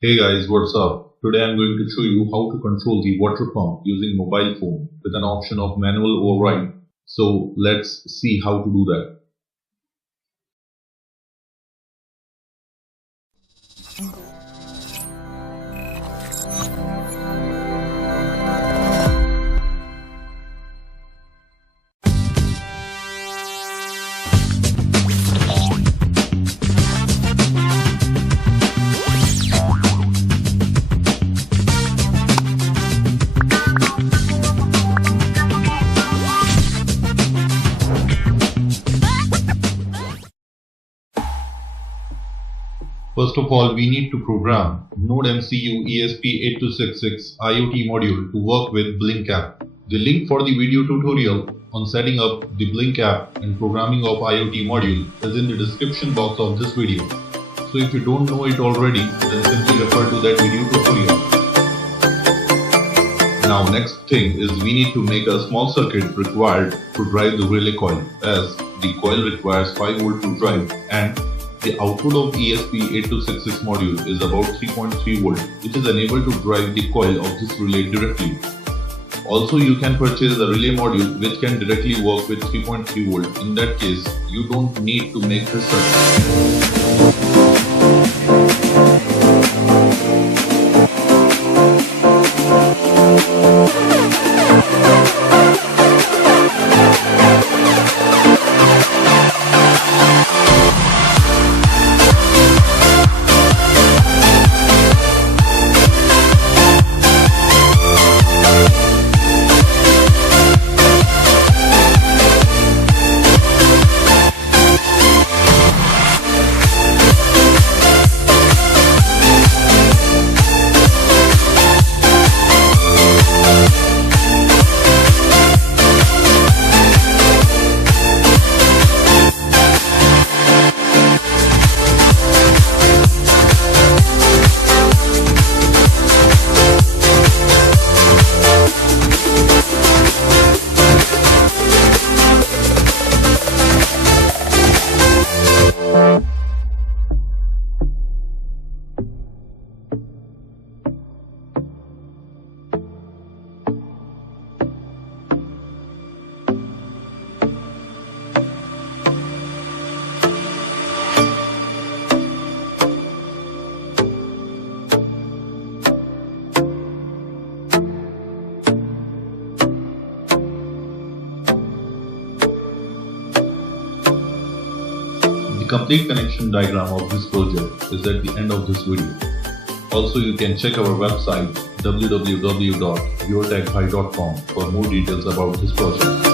Hey guys, what's up? Today I'm going to show you how to control the water pump using mobile phone with an option of manual override. So let's see how to do that. First of all, we need to program Node MCU ESP8266 IoT module to work with Blink app. The link for the video tutorial on setting up the Blink app and programming of IoT module is in the description box of this video. So if you don't know it already, then simply refer to that video tutorial. Now next thing is we need to make a small circuit required to drive the relay coil, as the coil requires 5 volt to drive and the output of ESP8266 module is about 3.3 volt, which is enabled to drive the coil of this relay directly. Also, you can purchase a relay module which can directly work with 3.3 volt. In that case, you don't need to make this circuit. The complete connection diagram of this project is at the end of this video. Also, you can check our website www.yourtechhigh.com for more details about this project.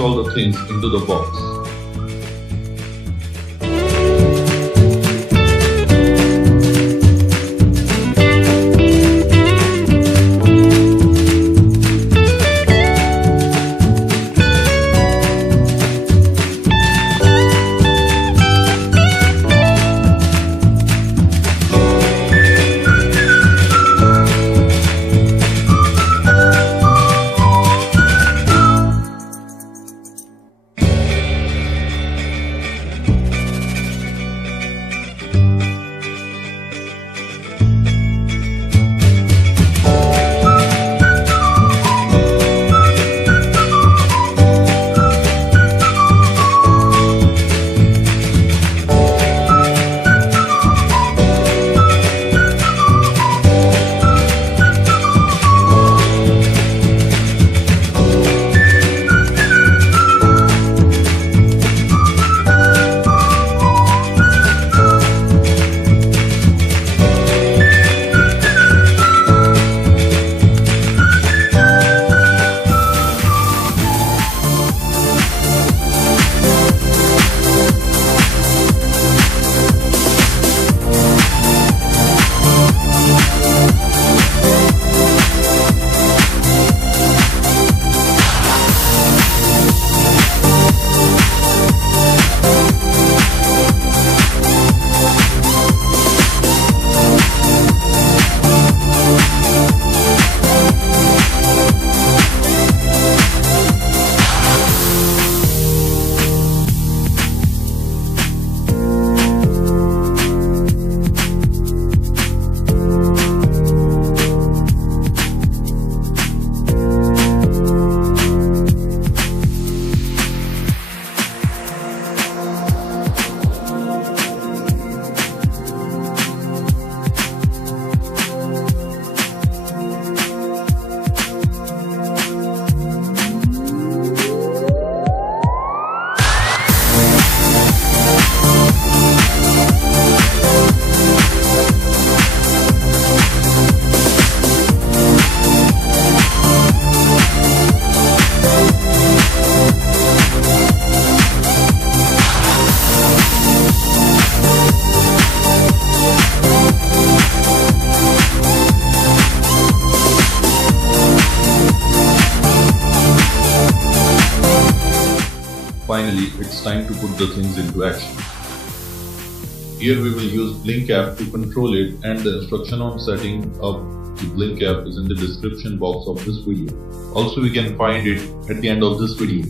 All the things into the box. time to put the things into action. Here we will use Blink app to control it, and the instruction on setting up the Blink app is in the description box of this video. Also, we can find it at the end of this video.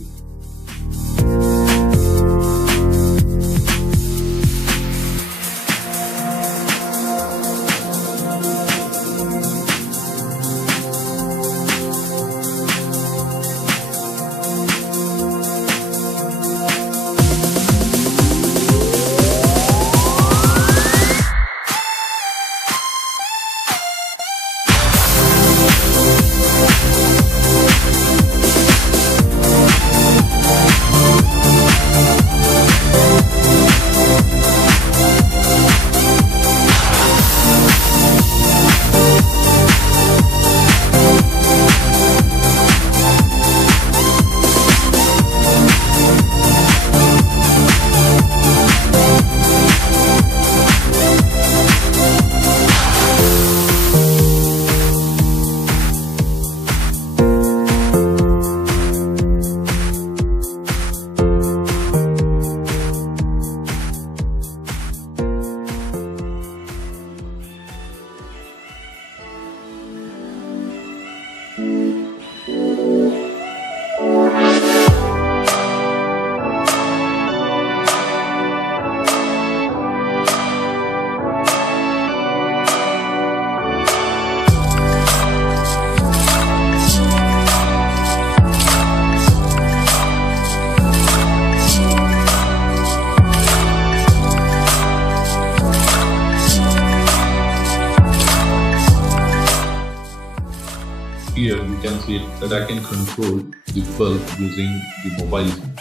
Here you can see that I can control the bulb using the mobile phone,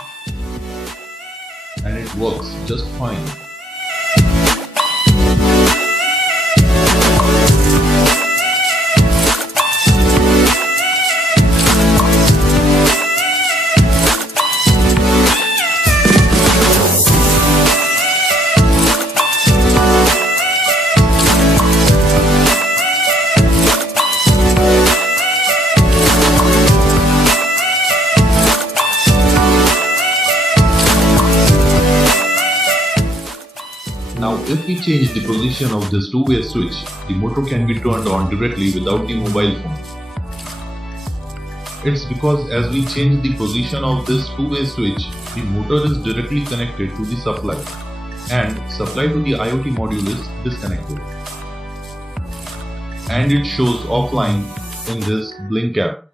and it works just fine. Now if we change the position of this two-way switch, the motor can be turned on directly without the mobile phone. It's because as we change the position of this two-way switch, the motor is directly connected to the supply, and supply to the IoT module is disconnected. And it shows offline in this Blink app.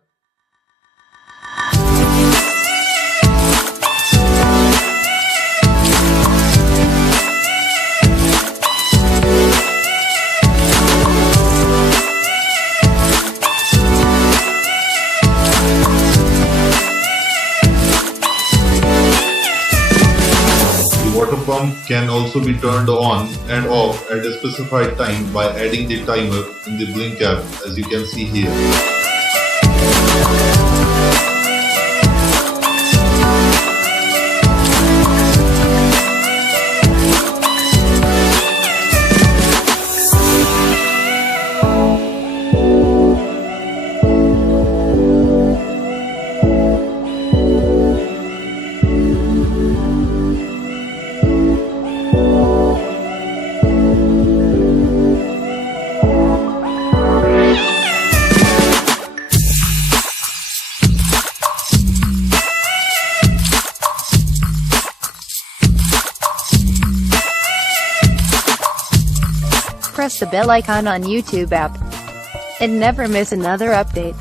Water pump can also be turned on and off at a specified time by adding the timer in the Blink app, as you can see here. Press the bell icon on YouTube app and never miss another update.